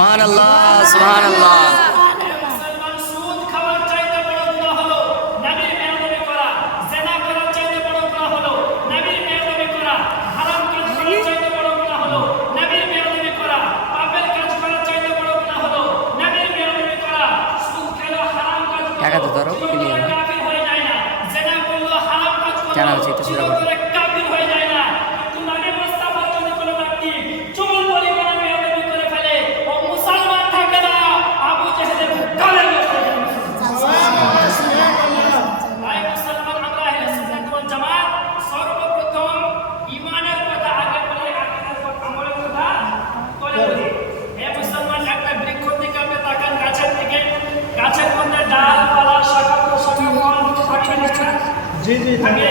সুবহানাল্লাহ সুবহানাল্লাহ। টাকাতে ধরো ক্লিয়ার জানা আছে একটু সুরা করো। থাকে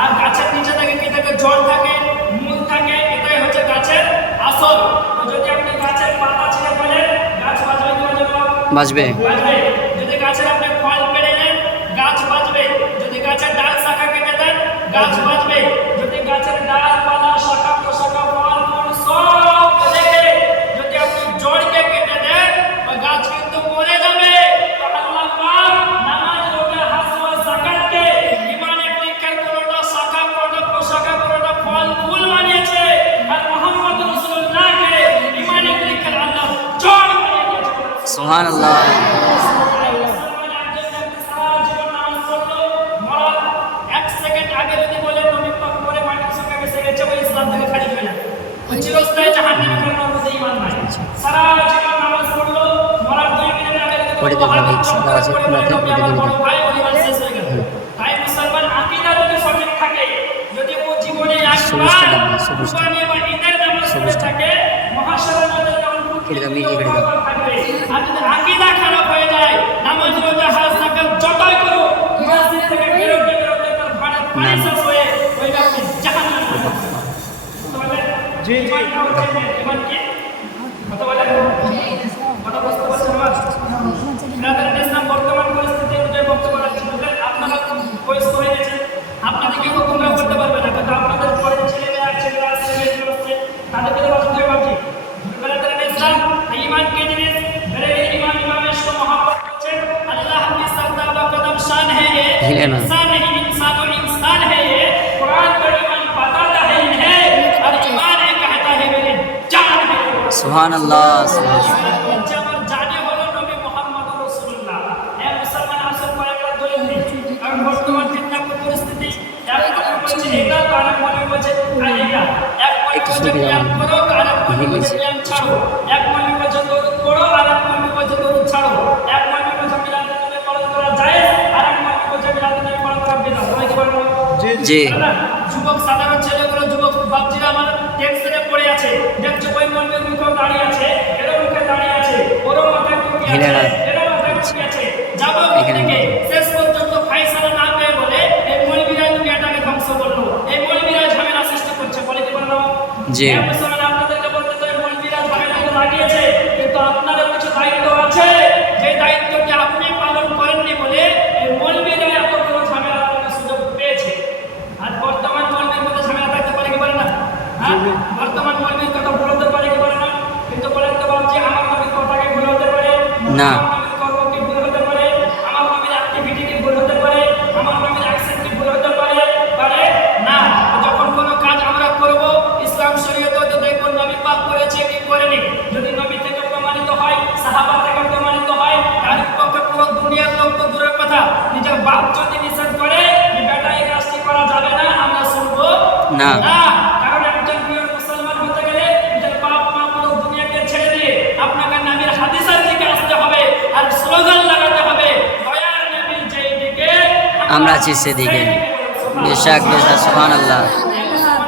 আর গাছের নিচে থাকে কি থাকে জল থাকে মূল থাকে এটাই হচ্ছে গাছের আসল। যদি আপনি গাছের পাতা ছিঁড়ে ফেলেন গাছ বাঁচবে কি বাঁচবে? বাঁচবে। যদি গাছের আপনি ফল পেড়ে নেন গাছ বাঁচবে। যদি গাছের ডাল শাখা কেটে দেন গাছ বাঁচবে। যদি গাছের ডাল পাতা শাখা প্রশাখা ফল ফুল সব কেটে যদি আপনি জড়কে কেটে দেন ওই গাছ কিন্তু মরে যাবে। আল্লাহ পাক নামাজ রোজা হজ ওয়া যাকাতকে ঈমানের দীক্ষার কোনটা শাখা কোনটা প্রশাখা কোনটা ফল ফুল বানিয়েছে আর মুহাম্মদ রাসূলুল্লাহকে ঈমানের দীক্ষার আল্লাহ জড় বানিয়েছে। সুবহানাল্লাহ। আকীদা খারাপ হয়ে যায় নামাজ রোজা হজ যাকাত যতই করো মসজিদ থেকে বেরোতে বেরোতে তার পানি শেষ হয়ে ওই ব্যক্তি জাহান্নামে যাবে। জি জি ইমান কি কথা বলে কথা বুঝতে পারছেন না? আপনাদের ইসলাম বর্তমান পরিস্থিতি অনুযায়ী বক্তব্য রাখছেন আপনারা বয়স্ক হয়ে গেছেন আপনাদেরকে হুকুমরা করতে পারবে না কিন্তু আপনাদের পরে ছেলেমেয়ে আছে তাদেরকে বাঁচতে পারছি। ইসলাম ঈমান के जिनिस मेरे ईमान इमाम इसको मोहब्बत करते अल्लाह की सरदा व कदम शान है ये इंसान नहीं इंसान और इंसान है ये कुरान का ईमान बताता है इन्हें और ईमान ये कहता है मेरे जान है। সুবহানাল্লাহ সুবহানাল্লাহ। जबर जाने হলো নবী মুহাম্মদ রাসূলুল্লাহ। এ মুসলমান আসল করে একটা দলিল নেই কারণ বর্তমান ফিতনা পরিস্থিতি এক কথা বলছে এটা তার মনে বলছে এটা এক কথা করো আর এক কথা ছাড়ো এক মনে বলছে দরুদ পড়ো আর এক মনে বলছে দরুদ ছাড়ো এক মনে বলছে মিলাদুন নবী পালন করা যায় আর এক মনে বলছে মিলাদুন নবী পালন করা বিদআত। সবাই কি বলবো? জি যুবক সাধারণ ছেলেগুলো যুবক বাপজিরা আমার টেক্সটে পড়ে আছে দেখছো ওই মন্দির মুখে দাঁড়িয়ে আছে এর মুখে দাঁড়িয়ে আছে ওর মাথায় টুপি আছে এর মাথায় টুপি আছে যাবো এখানে শেষ পর্যন্ত ফায়সালা না পেয়ে বলে এই মৌলবীরা দুনিয়াটাকে ধ্বংস করলো এই মৌলবীরা ঝামেলা সৃষ্টি করছে বলে কি বলবো? জি মুসলমান আপনাদেরকে বলতে তো এই মৌলবীরা ঝামেলা লাগিয়েছে কিন্তু আপনাদের কিছু দায়িত্ব আছে যে দায়িত্বকে আপনি পালন করেননি বলে এই মৌলবীরা এত বড় ঝামেলা করার সুযোগ পেয়েছে। আর বর্তমান মৌলবীর মধ্যে ঝামেলা থাকতে পারে কি পারে না? হ্যাঁ বর্তমান মৌলবীর কথা বলতে পারে কি পারে না? কিন্তু বলেন তো বাবজি আমার নবীর কথাকে ভুল হতে পারে না? আমার কর্ম কি ভুল হতে পারে? আমার নবীর অ্যাক্টিভিটি কি ভুল হতে পারে? আমার নবীর অ্যাকশন কি ভুল হতে পারে? পারে না। যখন কোনো কাজ আমরা করব ইসলাম শরীয়তে তো দেখুন নবী পাক করেছে কি করেনি যদি নবী থেকে প্রমাণিত হয় সাহাবা থেকে প্রমাণিত হয় তার পক্ষে পুরো দুনিয়ার লোক তো দূরের কথা নিজের বাপ যদি নিষেধ করে যে বেটা এই কাজটি করা যাবে না আমরা শুনবো না কারণ একজন প্রিয় মুসলমান হতে গেলে নিজের বাপ মা পুরো দুনিয়াকে ছেড়ে দিয়ে আপনাকে নবীর হাদিসের দিকে আসতে হবে আর স্লোগান লাগাতে হবে দয়ার নবী যেই দিকে আমরা আছি সেদিকে। বেশাক বেশাক সুবহানাল্লাহ।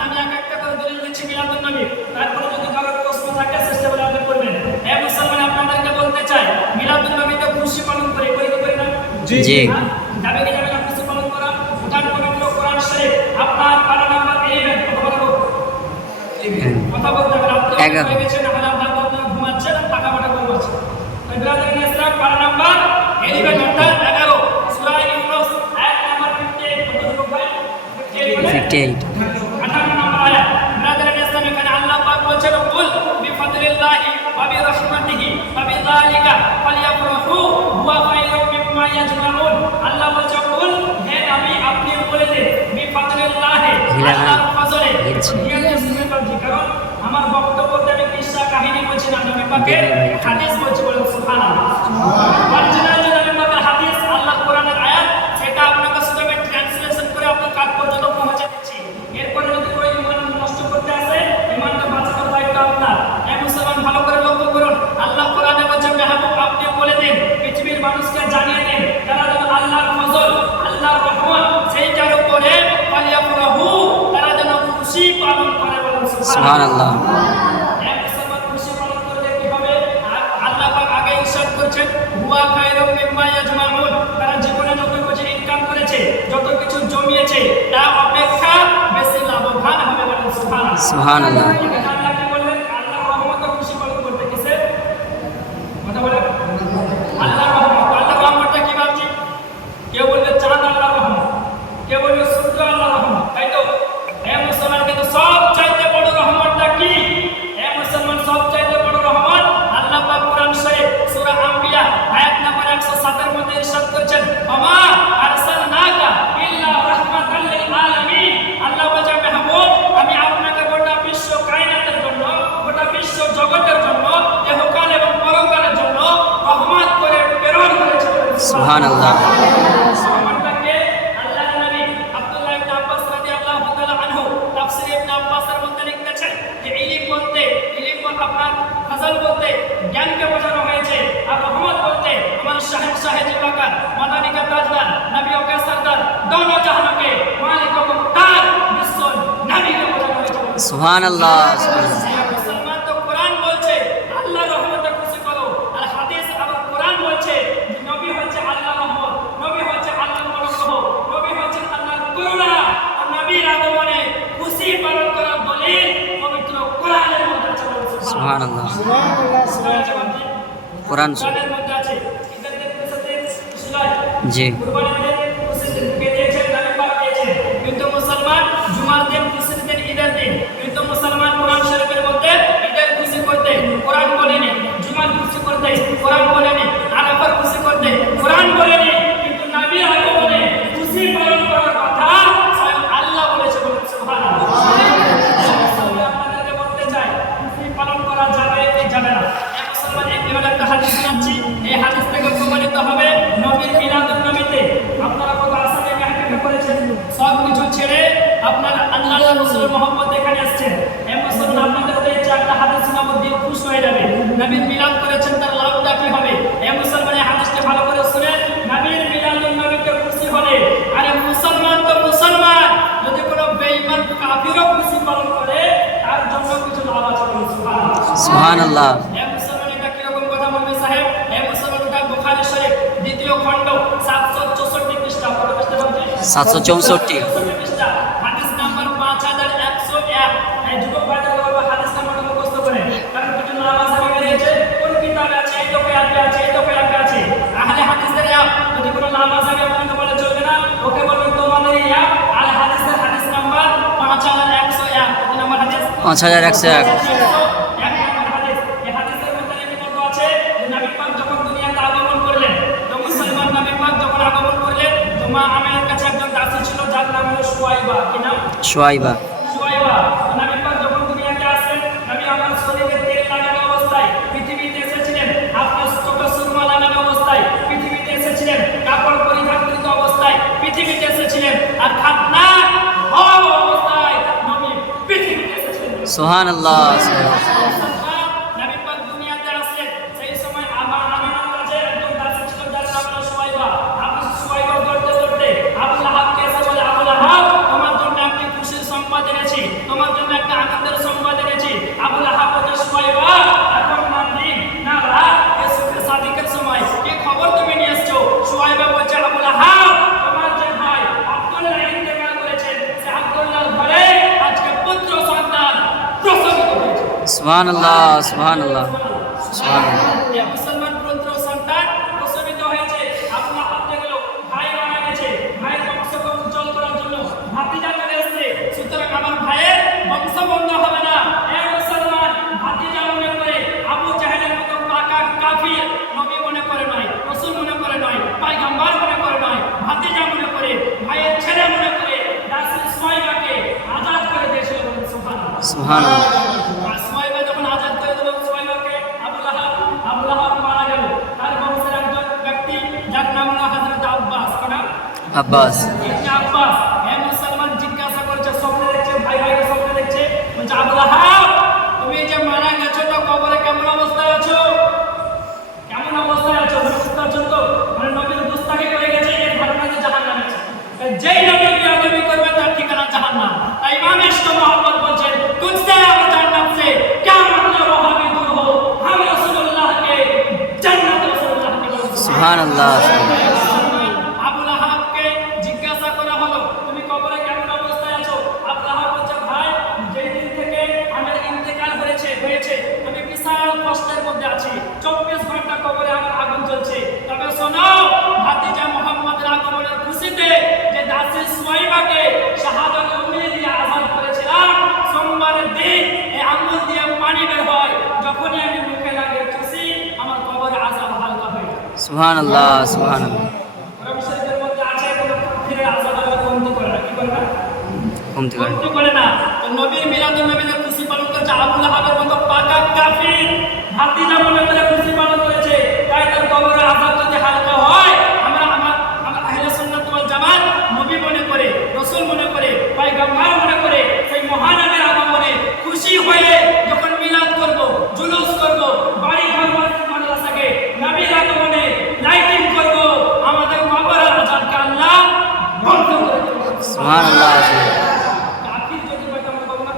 আমি একটা করে দলিল দিচ্ছি মিলাদুন নবী তারপরে যদি কারো প্রশ্ন থাকে চেষ্টা করে আপনি করবেন। এ মুসলমান আপনাদেরকে বলতে চাই মিলাদুন নবীতে খুশি পালন করে করি না? জি যাবে কি যাবে না খুশি পালন করা? উদান পবিত্র কোরআন শরীফ আপনার পারা নাম্বার 11 কথা বলতে হবে রাত হয়ে গেছে না হলে আপনার বন্ধু ঘুমাচ্ছে না টাকা মাটা করে বলছে ওই ব্রাদার ইসলাম পারা নাম্বার 11 অর্থাৎ 11 সূরা ইউনূস আয়াত নাম্বার 58 নম্বর আয়াত ব্রাদার ইসলাম এখানে আল্লাহ পাক বলছেন কুল বিফাদলিল্লাহি ওয়া বিরহমাতিহি কারণ আমার বক্তব্যতে আমি কিসসা কাহিনী বলছি না, নবী পাকের হাদিস বলছি, বলেন সুবহানাল্লাহ। অরিজিনাল যে নবী পাকের হাদিস, আল্লাহ কোরআনের আয়াত, সেটা আপনার কাছে আমি ট্রান্সলেশন করে আপনার কাজ পর্যন্ত পৌঁছে দিচ্ছি। এরপরে যদি কেউ ঈমান নষ্ট করতে আসে, ঈমানটা বাঁচানোর দায়িত্ব আপনার। এই মুসলমান ভালো করে লক্ষ্য করুন, আল্লাহ কোরআনে বলছে, মেহবুব আপনি বলে দিন, পৃথিবীর মানুষকে জানিয়ে দিন, তারা যেন আল্লাহর ফজল, আল্লাহর রহমত সেইটার উপরে ফালিয়াফরাহু, তারা যেন খুশি পালন করে, বলেন সুবহানাল্লাহ। মুসলমান খুশি পালন করলে কি হবে? আল্লাহ পাক আগে ইরশাদ করেছেন, হুয়া খায়রুম মিম্মা ইয়াজমাউন, তারা জীবনে যত কিছু ইনকাম করেছে, যত কিছু জমিয়েছে, তা অপেক্ষা বেশি লাভবান হবে, বলেন সুবহানাল্লাহ। সুবহানাল্লাহ। আল্লাহ কি বললেন? আল্লাহর রহমত খুশি পালন করতে কিসে কথা বলে? আল্লাহর রহমত। আল্লাহর রহমতটা কি ভাবছি? কেউ বলবে চাঁদ আল্লাহর রহমত, কেউ বলবে সূর্য আল্লাহর রহমত, তাই তো? মুসলমান কিন্তু সব চাইতে বড় রহমতটা কি? মুসলমান সব চাইতে বড় রহমত আল্লাহ পাক কোরআন শরীফ সূরা আম্বিয়া আয়াত নাম্বার 107 এর মধ্যে ইরশাদ করেছেন, ওমা আরসালনাকা ইল্লা রাহমাতাল লিল আলামিন। আল্লাহ বলেন, মেহবুব আমি আপনাকে গোটা বিশ্ব কায়নাতের জন্য, গোটা বিশ্ব জগতের জন্য, ইহকাল এবং পরকালের জন্য রহমত করে প্রেরণ করেছেন। সুবহানাল্লাহ। রহমতটাকে আল্লাহর নবী আব্দুল্লাহ ইবনে আব্বাস রাদিয়াল্লাহু তাআলা আনহু তাফসীর ইবনে আব্বাসের মধ্যে লিখতেছেন যে ইলম বলতে, ইলম আপনার ফজল বলতে জ্ঞানকে বোঝানো হয়েছে, আর রহমত বলতে আমার শাহেনশাহে জিবাকার, মাদানী কা তাজদার, নবী ও কা সরদার, দোনো জাহানকে মালিক ও মুখতার বিশ্ব নবীকে বোঝানো হয়েছে। সুবহানাল্লাহ। মুসলমান তো কোরআন বলছে আল্লাহর রহমতে খুশি করো, আর হাদিস আবার কোরআন বলছে যে নবী হচ্ছে আল্লাহর রহমত, নবী হচ্ছে আল্লাহর অনুগ্রহ, নবী হচ্ছে আল্লাহর করুণা, আর নবীর আগমনে খুশি পালন করার দলিল পবিত্র কোরআনের মধ্যে আছে। সুবহানাল্লাহ। কোরআন কোরআনের মধ্যে আছে। ঈদের সাথে ইসলাম জি কুরবানির খুশির দিন কে দিয়েছেন? নবী পাক দিয়েছেন। কিন্তু মুসলমান জুমার দিন, খুশির দিন, ঈদের দিন, কিন্তু মুসলমান কোরআন শরীফের মধ্যে ঈদের খুশি করতে কোরআন বলেনি, জুমার খুশি করতে কোরআন বলেনি, আরাফার খুশি করতে কোরআন বলেনি, কিন্তু নবীর আগমনে খুশি পালন করার কথা স্বয়ং আল্লাহ বলেছে, বলেন সুবহানাল্লাহ। আপনাদেরকে বলতে চাই, খুশি পালন করা যাবে কি যাবে না? মুসলমান একটা হাদিস শোনাচ্ছি, এই হাদিস থেকে প্রমাণিত হবে নবীর মিলাদুন নবীতে আপনারা কত আসামে মেহফিল করেছেন, সব কিছু ছেড়ে আপনার আল্লাহ রাসূলের মহব্বত এখানে আসছেন। এই মুসলমান আপনাদের এই চারটা হাদিস শোনাবো, দিল খুশ হয়ে যাবে। নবীর মিলাদ করেছেন, তার লাভটা কি হবে? এই মুসলমান এই হাদিসটা ভালো করে শুনে, নবীর মিলাদুন নবীতে খুশি হলে, আরে মুসলমান তো মুসলমান, যদি কোনো বেঈমান কাফিরও খুশি পালন করে, তার জন্য কিছু লাভ আছে, সুবহানাল্লাহ। সুবহানাল্লাহ। বুখারী শরীফ দ্বিতীয় খণ্ড 764 পৃষ্ঠা, কত পৃষ্ঠা বলছি? 764 পৃষ্ঠা, হাদিস নাম্বার 5101। এই যুবক ভাইদের বলবো হাদিস নাম্বারটা মুখস্থ করেন, কারণ কিছু নামাজ আমি বেরিয়েছে, কোন কিতাবে আছে, এই তো কয়েকটা আছে, এই তো কয়েকটা আছে। আহলে হাদিসের অ্যাপ, যদি কোনো নামাজ আমি আপনাকে বলে চলবে না, ওকে বলবেন তোমাদের এই অ্যাপ আল হাদিসের হাদিস নাম্বার 5101। কত নাম্বার হাদিস? 5101। সোয়াইবা। নবী পাক যখন দুনিয়াতে আসেন, নবী আমার শরীরে তেল লাগানো অবস্থায় পৃথিবীতে এসেছিলেন, আপনার চোখে সুরমা লাগানো অবস্থায় পৃথিবীতে এসেছিলেন, কাপড় পরিধানকৃত অবস্থায় পৃথিবীতে এসেছিলেন, আর খাতনা হওয়া অবস্থায় নবী পৃথিবীতে এসেছিলেন। সুবহানাল্লাহ। নবী পাক দুনিয়াতে আসেন, সেই সময় আমার আমিনার কাছে একজন দাসী ছিল, যার নাম হলো সোয়াইবা। আপনি সোয়াইবা দৌড়তে দৌড়তে আবু লাহাবকে এসে বলে, আবু লাহাব তোমার জন্য একটি খুশির সংবাদ এনেছি, তোমার জন্য একটা আনন্দের সংবাদ এনেছি। আবু লাহাব বলে, সোয়াইবা এখন না দিন না রাত, এই সুখে সাদিকের সময় কি খবর তুমি নিয়ে এসছো? সোয়াইবা বলছে, আবু লাহাব তোমার যে ভাই আব্দুল্লাহ ইন্তেকাল করেছেন, সে আব্দুল্লাহর ঘরে আজকে পুত্র সন্তান প্রসবিত হয়েছে। সুবহানাল্লাহ। সুবহানাল্লাহ। সুবহানাল্লাহ। মুসলমান পুত্র সন্তান প্রসবিত হয়েছে। আবু লাহাব দেখলো ভাই মারা গেছে, ভাইয়ের বংশকে উজ্জ্বল করার জন্য ভাতিজা চলে এসেছে, সুতরাং আমার ভাইয়ের বংশ বন্ধ হবে না। এই মুসলমান ভাতিজা মনে করে, আবু জাহেলের মতো পাকা কাফির নবী মনে করে নয়, রাসূল মনে করে নয়, পয়গম্বর মনে করে নয়, ভাতিজা মনে করে, ভাইয়ের ছেলে মনে করে দাসী সোয়াইবাকে আজাদ করে দিয়েছিল। সুবহানাল্লাহ। আর সুয়াইবা যখন আজাদ করে দিল সুয়াইবাকে আবু লাহাব মারা গেল। তার বংশের একজন ব্যক্তি যার নাম হলো হযরত আব্বাস। কি নাম? আব্বাস। ইবনে আব্বাস। হে মুসলমান, জিজ্ঞাসা করছে, স্বপ্নে দেখছে, ভাইকে স্বপ্নে দেখছে, বলছে আবু লাহাব তুমি যে মারা গেছো তো কবরে কেমন অবস্থায় আছো? কেমন অবস্থায় আছো? বুঝতে পারছেন তো? মানে নবীর গুস্তাখি করে গেছে, এর ধারণা যে জাহান্নামে আছে। যেই নবী বিয়াদবি করবে তার ঠিকানা জাহান্নাম। তাই ইমাম ইশক মুহাম্মদ বলছেন তুঝসে আর জান্নাত সে क्या मतलब वहां भी दूर हो हम रसूलुल्लाह के जन्नत रसूलुल्लाह के সুবহানাল্লাহ। আবু লাহাবকে জিজ্ঞাসা করা হলো তুমি কবরে কেমন অবস্থায় আছো? আবু লাহাব বলছে ভাই যেই দিন থেকে আমার ইন্তেকাল হয়েছে আমি বিশাল কষ্টের মধ্যে আছি। 24 ঘন্টা কবরে আমার আগুন জ্বলছে। তবে শোনো, ভাতিজা মুহাম্মদের আগমনের খুশিতে যে দাসী সুয়াইবাকে শাহাদাত উম্মিয়ে দিয়ে আযাদ করেছিলাম, সোমবারের দিন এই আঙ্গুল দিয়ে পানি বের হয়, যখনই আমি মুখে লাগে খুশি আমার কবরে আযাব হালকা হয়ে যায়। সুবহানাল্লাহ, সুবহানাল্লাহ। কোরআন শরীফের মধ্যে আছে কোন কাফিরের আযাব আল্লাহ কমতি করে না। কি করে না? কমতি করে। কমতি করে না। তো নবী মিলাদুন নবীতে খুশি পালন করেছে আবু লাহাবের মতো পাকা কাফির ভাতিজা মনে করে খুশি পালন করেছে। তাই তার কবরে আযাব যদি হালকা হয়, আমরা আহলে সুন্নাত ওয়াল জামাত নবী মনে করে, রাসূল মনে করে, পয়গম্বর মনে করে সেই মহানবীর আগমনে খুশি হয়ে যখন মিলাদ করব, জুলুস করব, বাড়ি ঘর মাদ্রাসাকে নবীর আগমনে লাইটিং করব, আমাদের কবরের আযাবকে আল্লাহ বন্ধ করে দেবে। সুবহানাল্লাহ। কাফির যদি হয় আমরা বলবো না,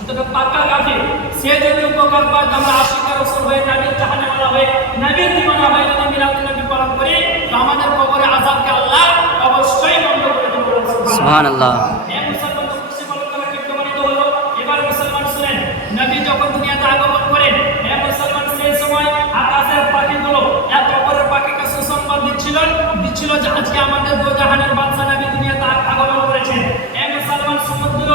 অতটা পাক্কা কাফির, সে যদি উপকার পায় আমরা আশিকের রাসূল হয়ে নবীর জাহান্নামওয়ালা হয়ে নবীর দিওয়ানা হয়ে যদি মিলাদুন নবী পালন করি তো আমাদের কবরে আযাবকে আল্লাহ অবশ্যই বন্ধ করে দেবে। সুবহানাল্লাহ। এই মুসলমান তো খুশি পালন করা কি প্রমাণিত হলো? এবার মুসলমান শুনেন, নবী যখন দুনিয়াতে আগমন করেন, হে মুসলমান সেই সময় আকাশের পাখিগুলো এক অপরের পাখিকে সুসংবাদ দিচ্ছিল যে আজকে আমাদের দো জাহানের বাদশা নবী দুনিয়াতে আগমন করেছেন। হে মুসলমান, সমুদ্র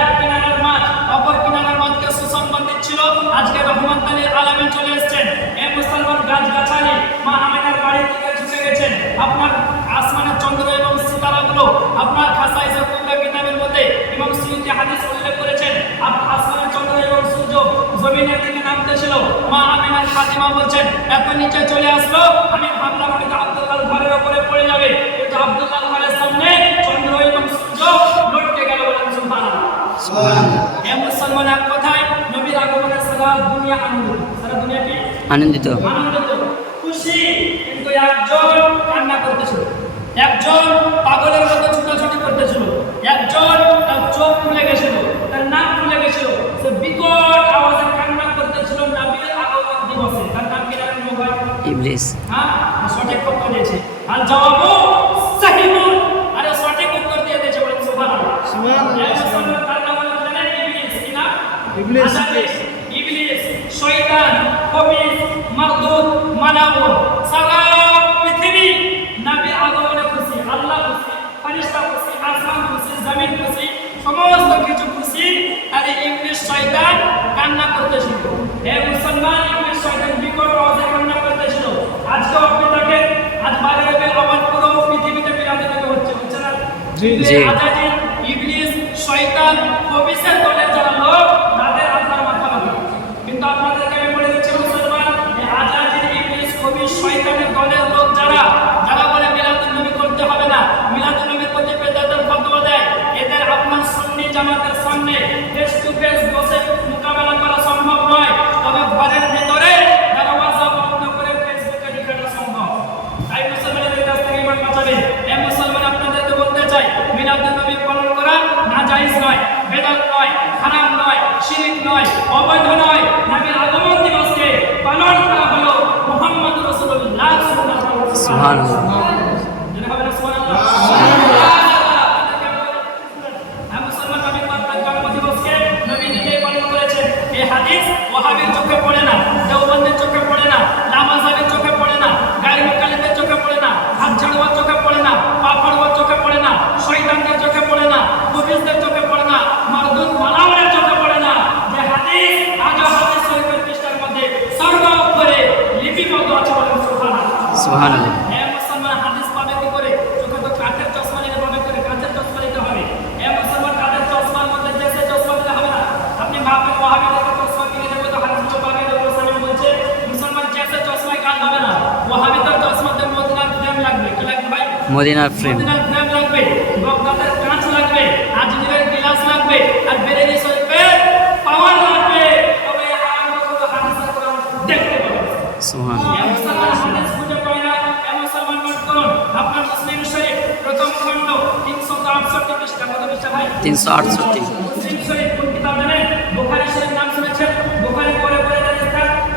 এক কিনারার মাছ অপর কিনারার মাছকে সুসংবাদ দিচ্ছিল আজকে রহমতুল লিল আলামিন চলে এসেছেন। হে মুসলমান, গাছগাছালি মা আমিনার বাড়ি থেকে ঝুঁকে গেছেন। আপনার আসমানের চন্দ্র এবং সিতারাগুলো আপনার খাসাইসে কুবরা কিতাবের মধ্যে ইমাম সুয়ুতি হাদিস উল্লেখ করেছেন আসমানের চন্দ্র এবং সূর্য জমিনের দিকে নামতেছিল। মা আমিনার ফাতিমা বলছেন এত নিচে চলে আসলো আমি ভাবলাম হয়তো আব্দুল্লাহর ঘরের উপরে পড়ে যাবে, কিন্তু আব্দুল্লাহর ঘরের সামনে চন্দ্র এবং সূর্য লটকে গেল। বলেন সুবহানাল্লাহ। সুবহানাল্লাহ। হে মুসলমান, এক কথায় নবীর আগমনে সারা দুনিয়া আনন্দিত। সারা দুনিয়া কি আনন্দিত, আনন্দিত, খুশি। কিন্তু একজন কান্না করতেছিল, একজন পাগলের মতো ছুটাছুটি করতেছিল, একজন তার চোখ ফুলে গেছিল, তার নাক ফুলে গেছিল, সে বিকট আওয়াজে কান্না করতেছিল নবীর আগমন দিবসে। তার নাম কি জানেন ভাই? ইবলিস। হ্যাঁ, সঠিক উত্তর দিয়েছে। আর জবাবও সহিহুন। আরে সঠিক উত্তর দিয়ে দিয়েছে। বলেন সুবহানাল্লাহ। সুবহানাল্লাহ। তার নাম হলো জানেন ইবলিস। কি নাম? ইবলিস। ইবলিস শয়তান, খবিস, মারদুদ, মালাউন। সারা পৃথিবী নবী আগমনে খুশি, আল্লাহ খুশি, ফেরেশতা খুশি, আসমান খুশি, জমিন খুশি, সমস্ত কিছু খুশি। আর ইবলিস শয়তান কান্না করতেছিল। হে মুসলমান, ইবলিস শয়তান বিকট আওয়াজে কান্না করতেছিল। আজকে আপনি দেখেন, আজ মাগরিবের আওয়াজ পুরো পৃথিবীতে মিলাদুন নবী হচ্ছে না? জি। আজাজিল, ইবলিস, শয়তান, খবিসের দলের যারা লোক তাদের আত্মার মাথা ব্যথা। কিন্তু আপনাদেরকে আমি বলে দিচ্ছি মুসলমান, এই আজাজিল, ইবলিস, খবিস, শয়তানের দলের লোক যারা বলে মিলাদুন নবী করতে হবে না, মিলাদুন নবীর প্রতি বেদাতের ফতোয়া দেয়, এদের আপনার সুন্নি জামাতের সামনে ফেস টু ফেস বসে মোকাবেলা করা সম্ভব নয়। তবে ঘরের ভিতরে দরওয়াজা বন্ধ করে ফেসবুকে লেখাটা সম্ভব। তাই মুসলমানদের কাছ থেকে ইমান বাঁচাবেন। এ মুসলমান, আপনাদেরকে বলতে চাই মিলাদুন নবী পালন করা নাজায়েজ নয়, বেদাত নয়, হারাম নয়, শিরক নয়, অবৈধ নয়। নবীর আগমন দিবসকে পালন করা হলো মুহাম্মদুর রাসূলুল্লাহ সাল্লাল্লাহু আলাইহি ওয়াসাল্লাম। সুবহানাল্লাহ। যেটা হবে না সুবহানাল্লাহ। সুবহানাল্লাহ। মুসলমান নবী পাকের জন্ম দিবসকে নবী নিজেই পালন করেছেন। এই হাদিস ওয়াহাবীর চোখে পড়ে না, দেওবন্দের চোখে পড়ে না, লামাজাবের চোখে পড়ে না, গায়ের মুকাল্লিদের চোখে পড়ে না, হাত ঝাড়ুয়ার চোখে পড়ে না, পা ফাড়ুয়ার চোখে পড়ে না, শয়তানদের চোখে পড়ে না, কুফিরদের চোখে পড়ে না, মারদুদ মালাউনের চোখে পড়ে না। যে হাদিস আজও হাদিস শরীফের পৃষ্ঠার মধ্যে সর্বোপরি লিপিবদ্ধ আছে। বলেন সুবহানাল্লাহ। সুবহানাল্লাহ। হে মুসলমান, হাদিস পাবে কি করে? চোখে তো কাচের চশমা নিতে পাবে করে, কাচের চশমা নিতে হবে। হে মুসলমান, কাচের চশমার মধ্যে দেশে চশমা দিলে হবে না। মদিনার প্রেম। মদিনার প্রেম লাগবে, বগদাদের কাঁচ লাগবে, আজমিরের গিলাস লাগবে, আর বেরেলি শরীফের পাওয়ার লাগবে। তবে হারামগুলো হাদিসের কোরআন দেখতে পাবেন। সুবহানাল্লাহ। মুসলমান হাদিস খুঁজে পায় না, মুসলমান নোট করুন। আপনার মুসলিম শরীফ প্রথম খণ্ড 368 পৃষ্ঠা, কত পৃষ্ঠা ভাই? 368। মুসলিম শরীফ কোন কিতাব জানেন? বুখারী শরীফ নাম শুনেছেন? বুখারী পরে পরে জানেন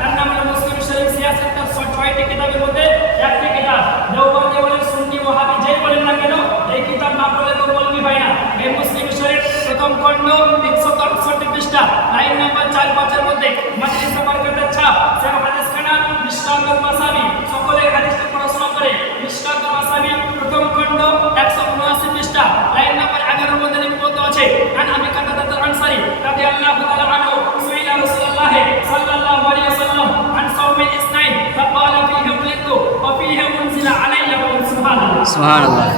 তার নাম হলো মুসলিম শরীফ। সিয়াসত তার 6টি কিতাবের মধ্যে একটি কিতাব। দেওবন্দি বলেন, সুন্নি, ওয়াহাবি যেই বলেন না কেন, এই কিতাব না পড়লে তো বলবি ভাই না। এই মুসলিম শরীফ প্রথম খণ্ড 368 পৃষ্ঠা, লাইন নাম্বার 4-5 এর মধ্যে মাজলিস বরকতের ছাপ, সেই হাদিসখানা মিশকাতুল মাসাবি, সকলে হাদিসটি পড়াশোনা করে। মিশকাতুল মাসাবি প্রথম খণ্ড 179 পৃষ্ঠা, লাইন নাম্বার 11 এর মধ্যে লিপিবদ্ধ আছে। আন আবি কাতাদাতুল আনসারী রাদিয়াল্লাহু তাআলা আনহু সুইলা রাসূলুল্লাহ সাল্লাল্লাহু আলাইহি ওয়াসাল্লাম আন সাওমিল ইসনাইন ফাকালা ফীহি উলিদতু ওয়া ফীহি উনজিলা আলাইয়া সুবহানাল্লাহ। সুবহানাল্লাহ।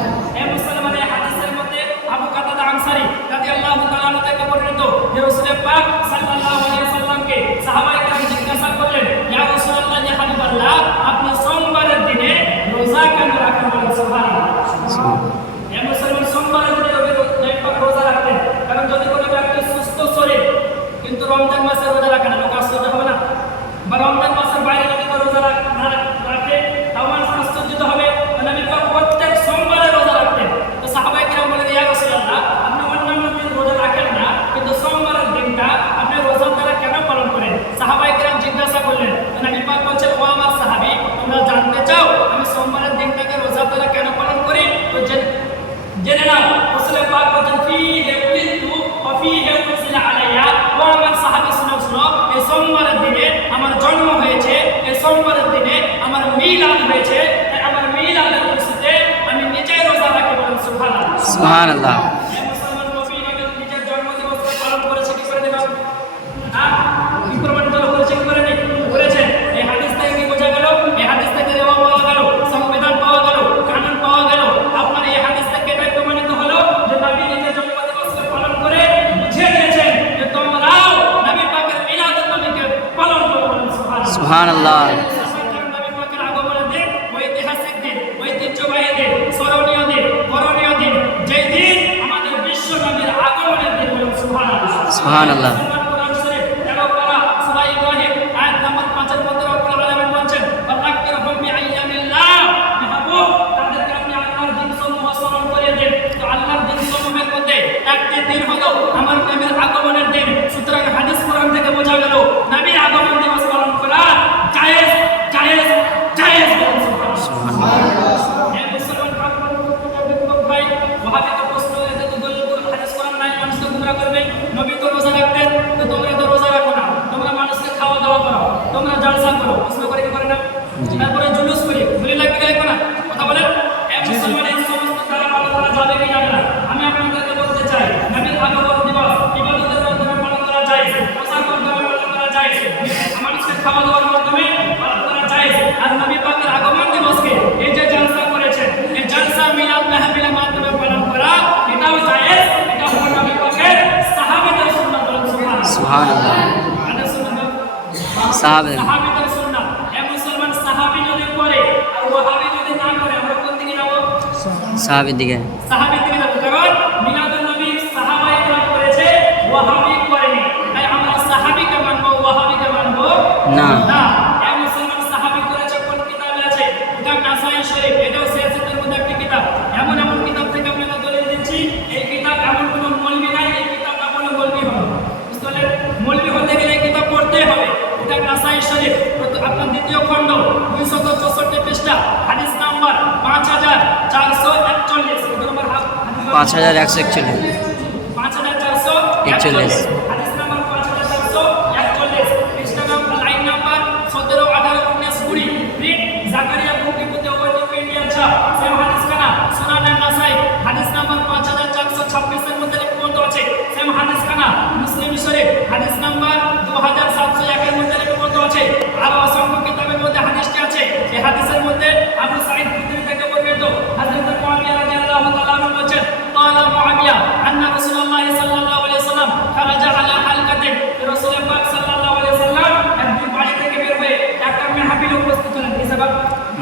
এই মুসলমানের হাদিসের মধ্যে আবু কাতাদা আনসারী রাদিয়াল্লাহু তাআলা আনহু থেকে বর্ণিত যে রাসূল পাক সাল্লাল্লাহু আলাইহি ওয়াসাল্লামকে সাহাবায়ে কেরাম জিজ্ঞাসা করলেন, ইয়া রাসূলুল্লাহ, ইয়া হাবিবাল্লাহ, আপনি সোমবারের দিনে রোজা কেন রাখেন? বলেন সুবহানাল্লাহ। এই মুসলমান সোমবারের দিনে রোজা রাখতেন, কারণ যদি কোনো ব্যক্তি সুস্থ শরীর কিন্তু রমজান মাসে রোজা রাখে না, লোক আশ্চর্য হবে না? বা রমজান মাসের বাইরে যদি কেউ রোজা রাখে তাও মানুষ আশ্চর্যিত হবে। নবী পাক প্রত্যেক সোমবারে রোজা রাখতেন। তো সাহাবায়ে কেরাম বলেন, ইয়া রাসূলুল্লাহ, আপনি অন্যান্য দিন রোজা রাখেন না, কিন্তু সোমবারের দিনটা আপনি রোজার দ্বারা কেন পালন করেন? সাহাবায়ে কেরাম জিজ্ঞাসা করলেন। নবী পাক বলছেন, ও আমার সাহাবী, তোমরা জানতে চাও আমি সোমবারের দিনটাকে রোজার দ্বারা কেন পালন করি? তো জেনে নাও। রাসূল পাক বলেন, ফীহি উলিদতু ওয়া ফীহি উনজিলা আলাইয়া। ও আমার সাহাবী, শুনো, এই সোমবারের দিনে আমার জন্ম হয়েছে, এই সোমবারের দিনে আমার মিলাদ হয়েছে, তাই আমার মিলাদের খুশিতে আমি নিজেই রোজা রাখি। বলেন সুবহানাল্লাহ। সুবহানাল্লাহ। মুসলমান নবী নিজের জন্মদিবস পালন করেছে কি করে দেবেন? কি প্রমাণিত করেছে কি করেনি? করেছেন। এই হাদিস থেকে কি বোঝা গেল? এই হাদিস থেকে দেওয়া পাওয়া গেল, সংবিধান পাওয়া গেল, কানুন পাওয়া গেল। আপনার এই হাদিস থেকে এটাই প্রমাণিত হলো যে নবী নিজের জন্মদিবস পালন করে বুঝিয়ে দিয়েছেন যে তোমরাও নবী পাকের মিলাদুন নবীকে পালন করো। বলেন সুবহানাল্লাহ। সুবহানাল্লাহ। নবী পাকের আগমনের দিন, ঐতিহাসিক দিন, ঐতিহ্যবাহী দিন, স্মরণীয় দিন, করণীয় দিন, যেই দিন আমাদের বিশ্ব নবীর আগমনের দিন। বলেন সুবহানাল্লাহ। সুবহানাল্লাহ। কোরআন শরীফ 13 পারা সূরা ইব্রাহিম আয়াত নাম্বার 5 এর মধ্যে রব্বুল আলামিন বলেন, ফাযাক্কিরহুম বিআইয়ামিল্লাহ, মাহবুব তাদেরকে আপনি আল্লাহর দিনসমূহ স্মরণ করিয়ে দিন। তো আল্লাহর দিনসমূহের মধ্যে একটি দিন হলো আমার নবীর আগমনের দিন। সুতরাং হাদিস কোরআন থেকে বোঝা গেল নবীর আগমন দিবস পালন করা জায়েজ, জায়েজ, জায়েজ। সুবহানাল্লাহ। এই মুসলমান ভাই, ওয়াহাবি তো প্রশ্ন এতে তো দলিল হাদিস কোরআন নাই, মানুষ তো গুমরাহ করবে। নবী তো রোজা রাখতেন, তো তোমরা তো রোজা রাখো না, তোমরা মানুষকে খাওয়া দাওয়া করো, তোমরা জলসা করো, প্রশ্ন করে কি করে না? তারপরে জুলুস করি, গুলি লাগবে কি লাগবে না? কথা বলেন। এই মুসলমান এই সমস্ত দ্বারা পালন করা যাবে কি যাবে না? আমি আপনাদেরকে বলতে চাই, নবীর আগমন দিবস ইবাদতের মাধ্যমে পালন করা যায়, রোজার মাধ্যমে পালন করা যায়, মানুষকে খাওয়া দাওয়ার মাধ্যমে পালন করা যায়। আর নবী পাকের আগমন দিবসকে এই যে জলসা করেছেন, এই জলসা মিলাদ মাহফিলের মাধ্যমে পালন করা এটাও জায়েজ। এটা হলো নবী পাকের সাহাবাদের সুন্নাত। বলেন সুবহানাল্লাহ। সুবহানাল্লাহ। আদা সুন্নাত সাহাবাদের সুন্নাত। এই মুসলমান সাহাবী যদি করে আর ওয়াহাবী যদি না করে, আমরা কোন দিকে যাব? সাহাবীর দিকে। সাহাবীর দিকে যাব। কারণ মিলাদুন নবী সাহাবায়ে কেরাম করেছে, ওয়াহাবী করেনি। তাই আমরা সাহাবীকে মানবো, ওয়াহাবীকে মানবো না। না। এই মুসলমান সাহাবী করেছে কোন কিতাবে আছে? এটা নাসাই শরীফ, এটাও সিয়াসতের মধ্যে একটি কিতাব। এমন এমন কিতাব থেকে আপনাকে দলিল দিচ্ছি, এই কিতাব এমন কোনো মৌলবি নাই, এই কিতাব না কোনো মৌলবি হবে। বুঝতে পারলেন? মৌলবি হতে গেলে এই কিতাব পড়তেই হবে। এটা নাসাই শরীফ, আপনার দ্বিতীয় খণ্ড 264 পৃষ্ঠা, হাদিস নাম্বার 5441। কত নম্বর হাদিস? 5141। 5441 হাদিস নাম্বার 5441, পৃষ্ঠা number, line number 17, 18, 19, 20। Print Zakaria book depot word of India ছাপ, সেম হাদিস খানা সুনান নাসাই, হাদিস নাম্বার 5426 এর মধ্যে লিপিবদ্ধ আছে। সেম হাদিস খানা মুসলিম শরীফ, হাদিস নাম্বার 2701 এর মধ্যে লিপিবদ্ধ আছে। আরো অসংখ্য কিতাবের মধ্যে হাদিসটি আছে। এই হাদিসের মধ্যে আবু সাঈদ খুদরি থেকে বর্ণিত হযরত মুআবিয়া রাদিয়াল্লাহু তাআলা আনহু বলেন, ক্বালা মুআবিয়া আন্না রাসূলুল্লাহ সাল্লাল্লাহু আলাইহি ওয়াসাল্লাম খারাজা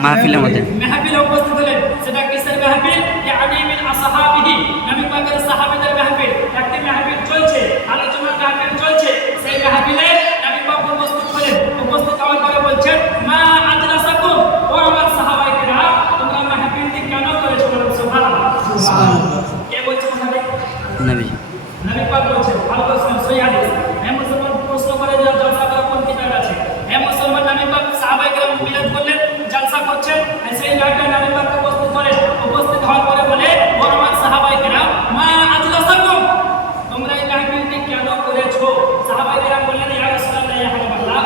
মাহফিলের মধ্যে মেহফিলে উপস্থিত হলেন। সেটা কিসের মেহফিল? ইয়ানি মিন আসহাবিহি, নবী পাকের সাহাবীদের মেহফিল। একটি মেহফিল চলছে, আলোচনার মেহফিল চলছে, সেই মেহফিলে নবী পাক উপস্থিত হলেন। উপস্থিত হওয়ার পরে বলছেন, মা আজলাসাকুম, ও আমার সাহাবায়ে কেরাম, তোমরা মেহফিলটি কেন করেছো? সুবহানাল্লাহ। কে বলছে? নবী নবী পাক বলছেন, ভালো করে শুনুন, সহিহ হাদিস। হে মুসলমান, প্রশ্ন করে যে জলসা করার কোন কিতাব আছে? হে মুসলমান, নবী পাক সাহাবায়ে কেরাম মিলাদ করলেন, জলসা করছেন, সেই জায়গায় নবী পাক উপস্থিত হলেন। উপস্থিত হওয়ার পরে বলে, ও আমার সাহাবায়ে কেরাম, মা আজলাসাকুম, তোমরা এই মেহফিলটি কেন করেছো? সাহাবায়ে কেরাম বললেন, ইয়া রাসূলুল্লাহ, ইয়া হাবিবাল্লাহ।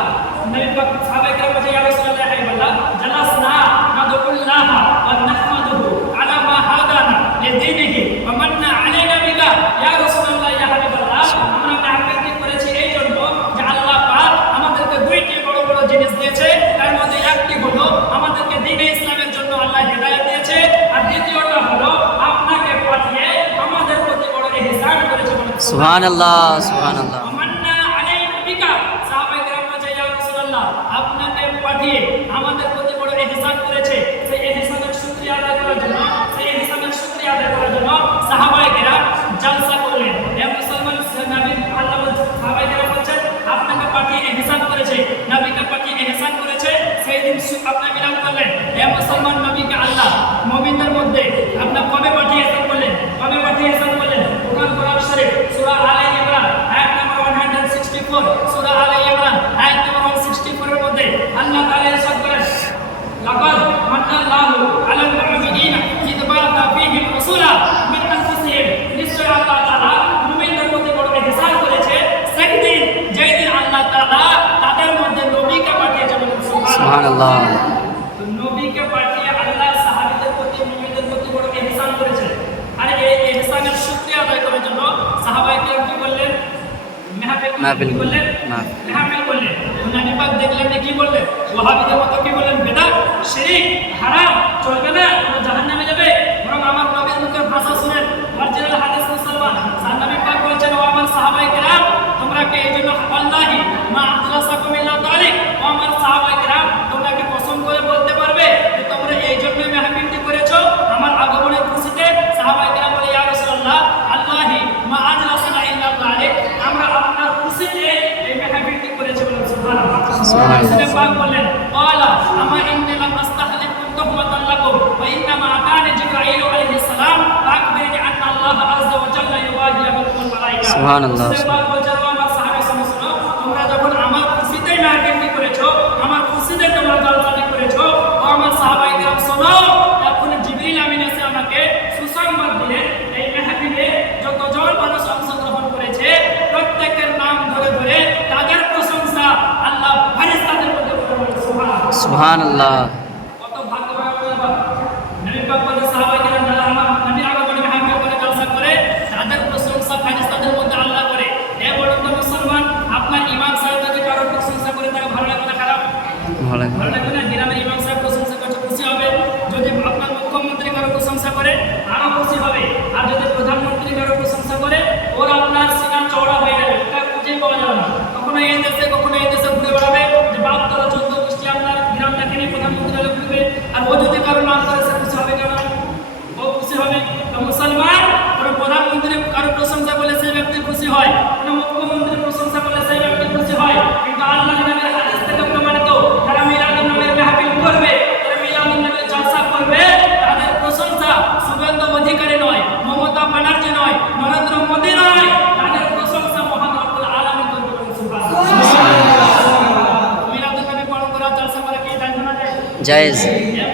নবী পাক সাহাবায়ে কেরাম বললেন, ইয়া রাসূলুল্লাহ, ইয়া হাবিবাল্লাহ, জালাসনা নাদউল্লাহ ওয়া নাহমাদুহু আলা মা হাদানা লিদীনিহি ওয়া মান্না আলাইনা বিকা। ইয়া রাসূলুল্লাহ, ইয়া হাবিবাল্লাহ, আমরা মেহফিলটি করেছি এই জন্য যে আল্লাহ পাক আমাদেরকে দুইটি বড় বড় জিনিস দিয়েছে। তার মধ্যে একটি হলো আমাদেরকে দ্বীন ইসলামের জন্য আল্লাহ হেদায়েত দিয়েছে, আর দ্বিতীয়টা হলো আপনাকে পাঠিয়ে আমাদের প্রতি বড় ইহসান করেছে। সুবহানাল্লাহ, সুবহানাল্লাহ। মান্না আলাইনা বিকা, সাহাবায়ে কেরাম বলেছে, ইয়া রাসূলুল্লাহ, আপনাকে পাঠিয়ে আমাদের প্রতি বড় ইহসান করেছে। সেই ইহসানের শুকরিয়া আদায় করার জন্য, সেই ইহসানের শুকরিয়া আদায় করার জন্য সাহাবায়ে কেরাম জলসা করলেন। হে মুসলমান, নবী আল্লাহ সাহাবায়ে কেরাম বলেছেন, আপনাকে পাঠিয়ে ইহসান করেছে, নবীকে পাঠিয়ে ইহসান করেছে, সেই দিন আপনি মিলাদ করলেন। হে মুসলমান, নবীকে আল্লাহ মুমিনদের মধ্যে আপনার কবে পাঠিয়ে ইহসান করলেন? কবে পাঠিয়ে ইহসান করলেন? কোরআন শরীফ সূরা আলে ইমরান আয়াত নম্বর 164, সূরা আলে ইমরান আয়াত নম্বর 164 এর মধ্যে আল্লাহ তাআলা ইরশাদ করেন, লাকাদ মান্নাল্লাহু আলাল মুমিনিনা ইয বা'আথা ফীহিম রাসূলা মিন আনফুসিহিম, নিশ্চয় আল্লাহ তাআলা মুমিনদের প্রতি বড় ইহসান করেছে সেই দিন যেই দিন আল্লাহ তাআলা তাদের মধ্যে নবীকে পাঠিয়েছেন। সুবহানাল্লাহ। তো নবীকে পাঠিয়ে আল্লাহ সাহাবীদের প্রতি, মুমিনদের প্রতি বড় ইহসান করেছে। আর এই ইহসানের শুকরিয়া আদায় করার জন্য সাহাবায়ে কেরাম কি বললেন? মেহফিল করলেন, মেহফিল করলেন। নবী পাক দেখলেন যে কি বললেন? ওয়াহাবিদের মতো কি বললেন? বেদাত, শিরক, হারাম, চলবে না, তোমরা জাহান্নামে যাবে। বরং আমার নবীর মুখের ভাষা শুনেন, অরিজিনাল হাদিস মুসলমান। নবী পাক বলেছেন, ও আমার সাহাবায়ে কেরাম, তোমরা কি এই জন্য আল্লাহি মা আদরাসাকুম ইল্লা তালিক, ও আমার সাহাবায়ে কেরাম, তোমরা কি কসম করে বলতে পারবে যে তোমরা এই জন্য মেহফিলটি করেছো আমার আগমনের খুশিতে? সাহাবায়ে কেরাম বলে, ইয়া রাসূলুল্লাহ, আল্লাহি মা আদরাসানা ইল্লা তালিক, আমরা আপনার খুশিতে এই মেহফিলটি করেছি। বলেন সুবহানাল্লাহ। রাসূল পাক বললেন, ক্বালা আমা ইন্নী লাম আস্তাহলিকুম তুহমাতান লাকুম ওয়া ইন্নামা আতানি জিবরাঈল আলাইহিস সালাম ফাআখবিরনি আন্না আল্লাহ আযজা ওয়া জাল্লা ইউবাহি বিকুমুল মালায়েকা। সুবহানাল্লাহ। রাসূল পাক বলছেন, ও আমার সাহাবী শুনো, তোমরা যখন আমার খুশিতে মেহফিলটি করেছো, আমার খুশিতে তোমরা জলসাটি করেছো, ও আমার সাহাবায়ে কেরাম শোনো, তখন জিবরিল আমিন এসে আমাকে সুসংবাদ দিলেন, এই মেহফিলে যতজন মানুষ অংশগ্রহণ করেছে প্রত্যেকের নাম ধরে ধরে তাদের প্রশংসা আল্লাহ ফেরেশতাদের মধ্যে করে। সুবহানাল্লাহ, সুবহানাল্লাহ। কত ভাগ্যবান বাবা। নবী পাক বলেন, সাহাবায়ে কেরাম যারা আমার নবীর আগমনে মেহফিল করে জলসা করে, তাদের প্রশংসা ফেরেশতাদের মধ্যে আল্লাহ করে। হে বলুন তো মুসলমান, আপনার ইমাম সাহেব যদি কারোর প্রশংসা করে তাকে ভালো লাগবে না খারাপ? ভালো লাগবে না? গ্রামের ইমাম সাহেব প্রশংসা করছে, খুশি হবে। যদি আপনার মুখ্যমন্ত্রী কারো প্রশংসা করে, আরো খুশি হবে। আর যদি প্রধানমন্ত্রী কারো প্রশংসা করে, ওর আপনার সিনা চওড়া হয়ে যাবে, ওটা খুঁজে পাওয়া যাবে না। কখনো এই দেশে ঘুরে বেড়াবে যে বাপ তলা 14 গোষ্ঠী আপনার গ্রাম দেখেনি, প্রধানমন্ত্রী হলে ঘুরবে। আর ও যদি কারো নাম করে, সে খুশি হবে কেন? ও খুশি হবে। তো মুসলমান, কোনো প্রধানমন্ত্রী কারো প্রশংসা করলে সেই ব্যক্তি খুশি হয়, কোনো মুখ্যমন্ত্রীর প্রশংসা করলে সেই ব্যক্তি খুশি হয়। কিন্তু আল্লাহ নবীর হাদিস থেকে প্রমাণিত, যারা মিলাদুন নবীর মেহফিল করবে, যারা মিলাদুন নবীর জলসা করবে, তাদের প্রশংসা শুভেন্দু অধিকারী নয়, মমতা ব্যানার্জি নয়, নরেন্দ্র মোদী নয়, তাদের প্রশংসা মহান রব্বুল আলামিন করবে। সুবহানাল্লাহ। মিলাদুন নবী পালন করা, জলসা করা কি জানেন না? জায়েজ।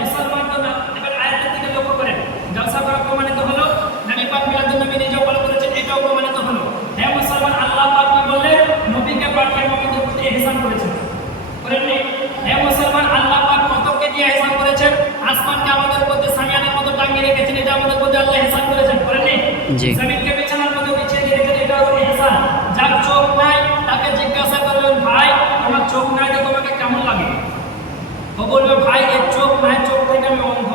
মুসলমান তো না। এবার আয়াতের দিকে লক্ষ্য করেন, জলসা করা প্রমাণিত হলো, নবী পাক মিলাদুন নবী নিজেও পালন করেছেন, এটাও প্রমাণিত হলো। হে মুসলমান, আল্লাহ পাক কি বললেন? নবীকে পাঠিয়ে মুমিনদের প্রতি ইহসান করেছেন, করেননি? হে মুসলমান, আল্লাহ পাক কতকে দিয়ে ইহসান করেছেন? আসমানকে আমাদের মধ্যে সামিয়ানের মতো টাঙিয়ে রেখেছেন, এটা আমাদের মধ্যে আল্লাহ ইহসান করেছেন, করেননি? জি। জমিনকে বিছানার মধ্যে বিছিয়ে দিয়ে রেখেছেন, এটা হলো ইহসান। যার চোখ নাই তাকে জিজ্ঞাসা করবেন, ভাই তোমার চোখ নাই তো তোমাকে কেমন লাগে? ও বলবে, ভাই এর চোখ নাই, চোখ থেকে আমি অন্ধ,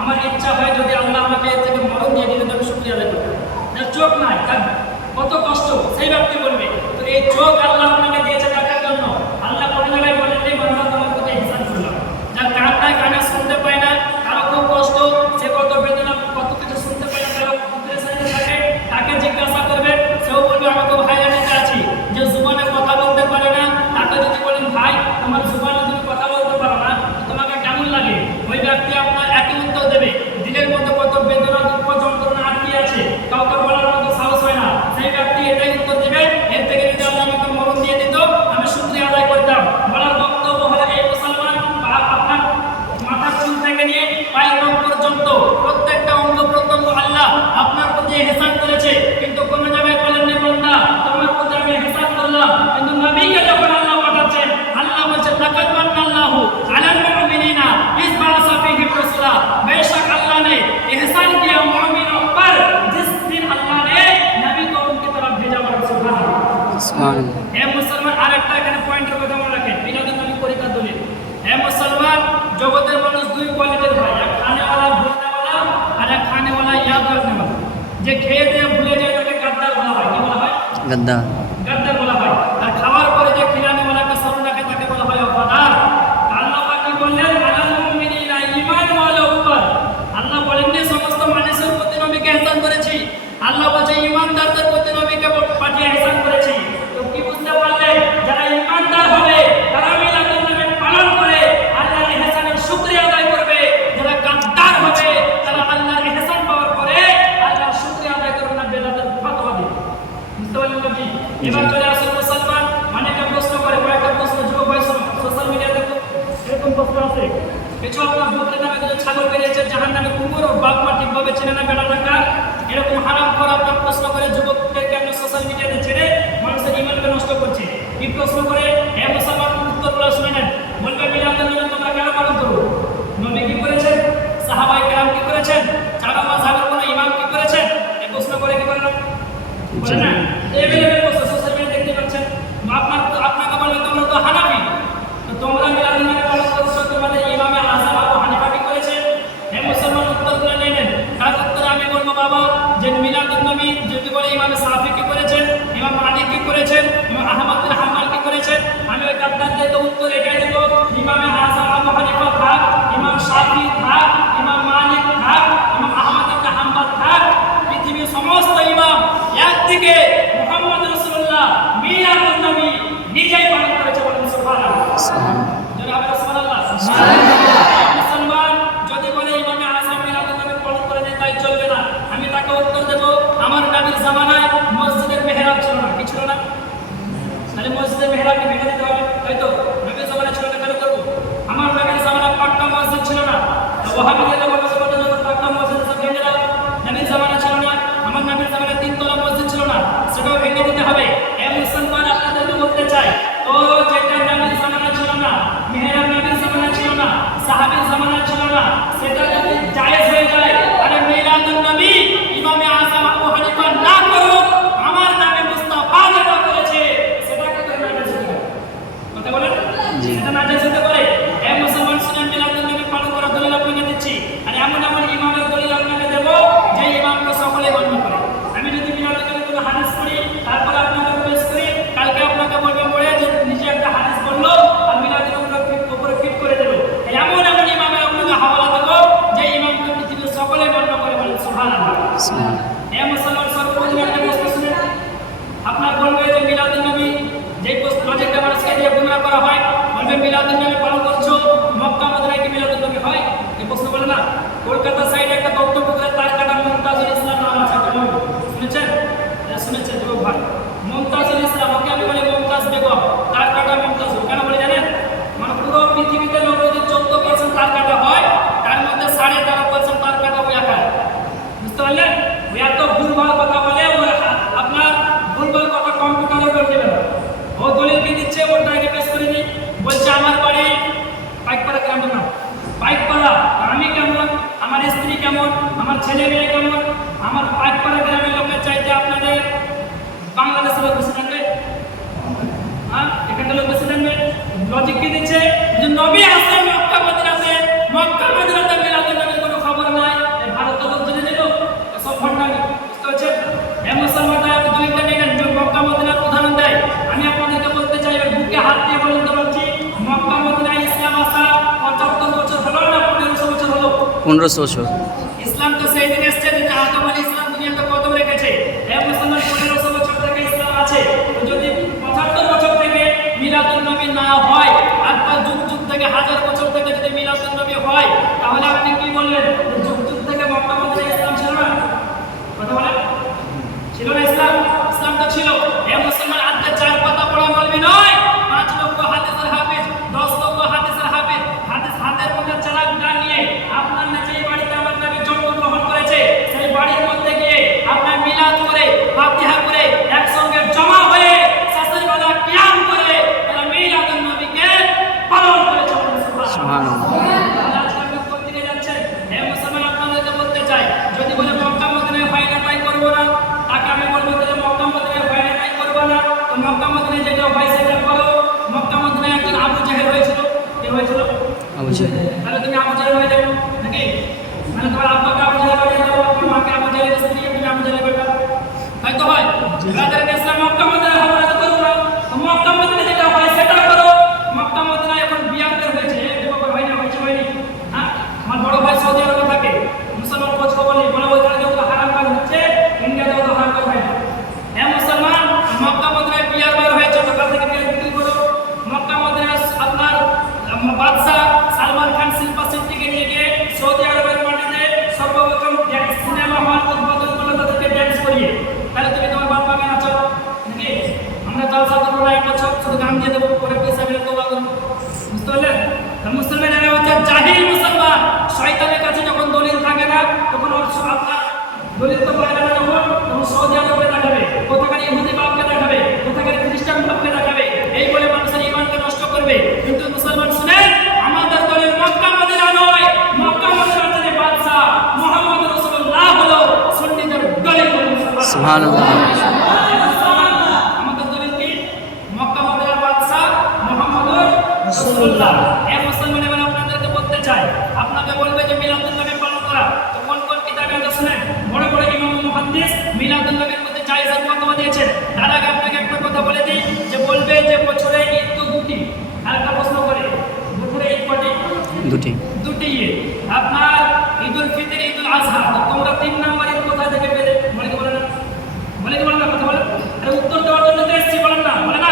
আমার ইচ্ছা হয় যদি আল্লাহ আমাকে এর থেকে মরণ দিয়ে দিলে তো আমি শুকরিয়া আদায় করব। যার চোখ নাই তার কত কষ্ট, সেই ব্যক্তি বলবে। তো এই চোখ আল্লাহ আপনাকে দিয়েছে টাকার জন্য। আল্লাহ কোন জায়গায় বলেননি বান্দা তোমার প্রতি ইহসান করলাম। যার কান নাই, কানে শুনতে পায় সুবহানাল্লাহ। হে মুসলমান, আরেকটা এখানে পয়েন্টের কথা মনে রাখেন, মিলাদুন নবী পরীক্ষার দলিল। হে মুসলমান, জগতের মানুষ দুই কোয়ালিটির হয়, এক খানেওয়ালা ভুলনেওয়ালা আর এক খানেওয়ালা ইয়াদ রাখনেওয়ালা। যে খেয়ে দিয়ে ভুলে যায় তাকে গাদ্দার বলা হয়। কি বলা হয়? গদ্দা। গাদ্দার বলা হয়। আর খাওয়ার পরে যে খিলানেওয়ালাকে স্মরণ রাখে তাকে বলা হয় ওয়াফাদার। আল্লাহ পাক কি বললেন? আলাল মুমিনিনা ঈমান ওয়াল ওয়াফাদ। আল্লাহ বলেন যে সমস্ত মানুষের প্রতি নবীকে ইহসান করেছি। আল্লাহ বলছে ঈমানদারদের প্রতি নবীকে পাঠিয়ে ইহসান করেছি। তো কি বুঝতে পারলেন? যারা ঈমানদার হবে তারা মিলাদুন নবী পালন করে আল্লাহর ইহসানের শুকরিয়া আদায় করবে। যারা গাদ্দার হবে তারা আল্লাহর ইহসান পাওয়ার পরে আল্লাহর শুকরিয়া আদায় করবে না, বেদাতের ফতোয়া দিবে। বুঝতে পারলেন কি? এবার চলে আসুন মুসলমান, অনেকে প্রশ্ন করে, কয়েকটা প্রশ্ন যুবক ভাই সোশ্যাল মিডিয়াতে এরকম প্রশ্ন আছে। কিছু আপনার বকরি নামে কিছু ছাগল বেরিয়েছে, জাহান নামে কুকুর ও বাঘ মা ঠিকভাবে চেনে না বেড়া টাকা, এরকম হারাম করা আপনার প্রশ্ন করে যুবকদেরকে আপনি সোশ্যাল মিডিয়াতে ছেড়ে মানুষের ইমানকে নষ্ট করছে। কি প্রশ্ন করে? হে মুসলমান, উত্তরগুলো শুনে নেন। বলবে মিলাদুন নবী তোমরা কেন পালন করো? নবী কি করেছেন? সাহাবায়ে কেরাম কি করেছেন? চার মাযহাবের কোন ইমাম কি করেছেন? এই প্রশ্ন করে কি করে না? বলে না? এভেলেবল প্রশ্ন সোশ্যাল মিডিয়াতে দেখতে পাচ্ছেন। আপনাকে বলবে তোমরা তো হানাফি, তো তোমরা মিলাদুন নবী পালন করছো, তোমাদের ইমামে আযম আবু হানিফা কি করেছেন? হে মুসলমান, উত্তরগুলো নিয়ে নেন। তার উত্তরে আমি বলবো বাবা যে মিলাদুন নবী যদি বলে ইমাম শাফি কি করেছেন, ইমাম মালিক কি করেছেন, ইমাম আহমদ বিন হাম্বল কি করেছেন, আমি ওই গাদ্দারদের উত্তর এটাই দেব, ইমামে আযম আবু হানিফা থাক, ইমাম শাফি থাক, ইমাম মালিক থাক, ইমাম আহমদ বিন হাম্বল থাক, পৃথিবীর সমস্ত ইমাম একদিকে মুহাম্মদ রাসূলুল্লাহ মিলাদুন নবী নিজেই পালন করেছে। বলেন সুবহানাল্লাহ। জনাব রাসূলুল্লাহ মুসলমান যদি বলে ইমামে আযম মিলাদুন নবী পালন করে নেয় তাই চলবে না, আমি তাকে উত্তর দেব আমার নবীর জামানায় মসজিদের মেহরাব ছিল না। কি ছিল না? তাহলে মসজিদের মেহরাবকে ভেঙে দিতে হবে, তাই তো? নবীর জামানায় ছিল না, কেন করব? আমার নবীর জামানায় পাক্কা মসজিদ ছিল না, ওয়াহাবিদের বলে যখন পাক্কা মসজিদ সব ভেঙে দাও। নবীর জামানা ছিল না, আমার নবীর জামানায় তিনতলা মসজিদ ছিল না, সেটাও ভেঙে দিতে হবে। এ মুসলমান, আপনাদেরকে বলতে চাই, তো যেটা নবীর জামানা ছিল না, মেহরাব নবীর জামানা ছিল না, সাহাবীর জামানা ছিল না, সেটা যদি জায়েজ হয়ে যায়, আরে মিলাদুন নবী ইমামে আযম আবু হানিফা না করুক, আমার নবী মুস্তাফা যেটা করেছে সেটাকে তো নাজায়েজ হতে পারে। কথা বলেন? সেটা নাজায়েজ হতে পারে। এ মুসলমান, শুনেন, মিলাদুন নবী পালন করার দলিল আপনাকে দিচ্ছি। আর এমন এমন ইমামের দলিল আপনাকে দেব যে ইমামকে সকলে মান্য করে। আমি যদি মিলাদুন নবীর কোনো হাদিস পড়ি, তারপরে আপনাকে পেশ করি, কালকে আপনাকে বলবে পড়ে যে নিজে একটা হাদিস বললো আর মিলাদুন নবীর উপরে ফিট করে দেবে। এমন এমন ইমামের আপনাকে হাওয়ালা দেবো যে ইমামকে পৃথিবীর সকলে মান্য করে। বলেন সুবহানাল্লাহ। এ মুসলমান, সর্বপ্রথম একটা প্রশ্ন শুনেন। আপনার বলবে যে মিলাদুন নবী যে প্রজেক্টে মানুষকে দিয়ে গুনাহ করা হয়, বলবে মিলাদুন নবী পালন করছো, মক্কা মদিনায় কি মিলাদুন নবী হয়? এই প্রশ্ন বলে না? কলকাতা সাইডে একটা দত্তপুকুরে তার কাটা মুমতাজুল ইসলাম নাম আছে, শুনেছেন? শুনেছেন যুবক ভাই? মুমতাজুল ইসলাম, ওকে আমি বলি মুমতাজ বেগম, তার কাটা মুমতাজুল। কেন বলে জানেন? মানে পুরো পৃথিবীতে লোক যদি 14% তার কাটা হয়, তার মধ্যে 13.5% তার কাটা ওই একাই। বুঝতে পারলেন? ওই এত ভুলভাল কথা বলে, ও আপনার ভুলভাল কথা কম্পিউটারে করে দেবে। ও দলিল কি দিচ্ছে ওটা আগে পেশ করে দিই। বলছে আমার বাড়ি পাইকপাড়া, কেমন না পাইকপাড়া, আমি কেমন, আমার স্ত্রী কেমন, আমার ছেলে মেয়ে কেমন, আমার পাইকপাড়া গ্রামের লোকের চাইতে আপনাদের বাংলাদেশের লোক বেশি জানবে, হ্যাঁ এখানকার লোক বেশি জানবে। লজিক কি দিচ্ছে? যে নবী আসে মক্কা মদিনাতে, মক্কা মদিনাতে মিলাদুন নবীর কোনো খবর নাই, ভারতের লোক জেনে নিল, সব ভণ্ডামি। বুঝতে পারছেন? হে মুসলমান, আপনি দুইটা নিলেন, মক্কা মদিনার উদাহরণ দেয়। আমি আপনাদেরকে বলতে চাই, বুকে হাত দিয়ে বলতে পারছি, মক্কা মদিনায় ইসলাম আসা 75 বছর হলো না 1500 বছর হলো? 1500 বছর। ইসলাম তো সেই দিন এসছে যেদিন আদম আলাইহিস সালাম দুনিয়াতে কদম রেখেছে। হে মুসলমান, 1500 বছর থেকে ইসলাম আছে। তো যদি 75 বছর থেকে মিলাদুন নবী না হয়, আর তার যুগ যুগ থেকে, হাজার বছর থেকে যদি মিলাদুন নবী হয়, তাহলে আপনি কি বলবেন? যুগ যুগ থেকে মক্কা মদিনায় ইসলাম ছিল না? কথা বলেন, ছিল না ইসলাম? ইসলাম তো ছিল। হে মুসলমান, আজকে 4 পাতা পড়া মৌলবি নয়, 5 লক্ষ হাদিসের হাফেজ, 10 লক্ষ হাদিসের হাফেজ, হাদিস হাতের মধ্যে চালাক না নিয়ে আপনার যেই বাড়িতে আমার নবী জন্মগ্রহণ করেছে সেই বাড়ির মধ্যে গিয়ে আপনার মিলাদ করে, ফাতিহা করে, একসঙ্গে জমা হয়ে শেষের বেলা কিয়াম করে তারা মিলাদুন নবীকে পালন করেছে। সুবহানাল্লাহ। আজকে আপনি কোন দিকে যাচ্ছেন? হে মুসলমান, তাহলে তুমি আবু জাহেল হয়ে যাবে নাকি? মানে তোমার আব্বাকে আবু জাহেল বানিয়ে দাও, তোমার মাকে আবু জাহেলের স্ত্রী, তুমি আবু জাহেল বেটা, হয়তো হয়। ব্রাদার ইসলাম মক্কা মদিনা হামলা তো করো না, তো মক্কা মদিনা যেটা হয় সেটা করো। মক্কা মদিনা এখন বিয়ার বের হয়েছে, যুবক ভাই না হয়েছে হয়নি? হ্যাঁ, আমার বড় ভাই সৌদি আরবে থাকে, মুসলমান খোঁজ খবর নেই, বলে ওইখানে যেহেতু হারাম কাজ হচ্ছে, ইন্ডিয়াতে তো হারাম কাজ হয় না। হ্যাঁ মুসলমান, মক্কা মদিনায় বিয়ার বের হয়েছে, দোকান থেকে বিয়ার বিক্রি করো। মক্কা মদিনায় আপনার বাদশা সালমান খান শিল্পা সিদ্দিকে নিয়ে গিয়ে সৌদি আরবের মাটিতে সর্বপ্রথম সিনেমা হল উদ্বোধন করলো তাদেরকে ড্যান্স করিয়ে। তাহলে তুমি তোমার বাপ মাকে নাচো নাকি? আমরা জলসা করবো না, এক বছর শুধু গান দিয়ে দেবো, পরে পয়সা মিলে তোবা করবো, বুঝতে পারলেন? মুসলমান এরা হচ্ছে জাহিল মুসলমান। শয়তানের কাছে যখন দলিল থাকে না তখন আপনার দলিল তো পারে না, তখন সৌদি আরবে দেখাবে, কোথাকার ইহুদি বাপকে দেখাবে, কোথাকার খ্রিস্টান বাপকে দেখাবে, এই বলে মানুষের ঈমানকে নষ্ট করবে। কিন্তু মুসলমান শুনেন, আমাদের দলিল মক্কা মদিনা নয়, মক্কা মদিনার যে বাদশা মুহাম্মদ রাসূলুল্লাহ হলো সুন্নিদের দলিল। সুবহানাল্লাহ। আমাদের দলিল কি? মক্কা মদিনার বাদশা মুহাম্মদ রাসূলুল্লাহ। এই মুসলমান এবার আপনাদেরকে বলতে চাই, আপনাকে বলবে যে মিলাদুন নবী পালন করা, তো কোন কোন কিতাবে আছে শুনেন। বড় বড় ইমাম মুহাদ্দিস মিলাদুন নবীর মধ্যে জায়েজের ফতোয়া দিয়েছেন। তার আগে আপনাকে একটা কথা বলে দিই, যে বলবে যে বছরে ঈদ তো দুটি, আর একটা প্রশ্ন করে বছরে ঈদ কটি? দুটি ঈদ। আপনার ঈদুল ফিতর, ঈদুল আযহা, তো তোমরা 3 নাম্বার ঈদ কোথা থেকে পেলে? বলে কি বলে না? বলে কি বলে না? কথা বলে। আরে উত্তর দেওয়ার জন্য তো এসেছি, বলেন না? বলে না?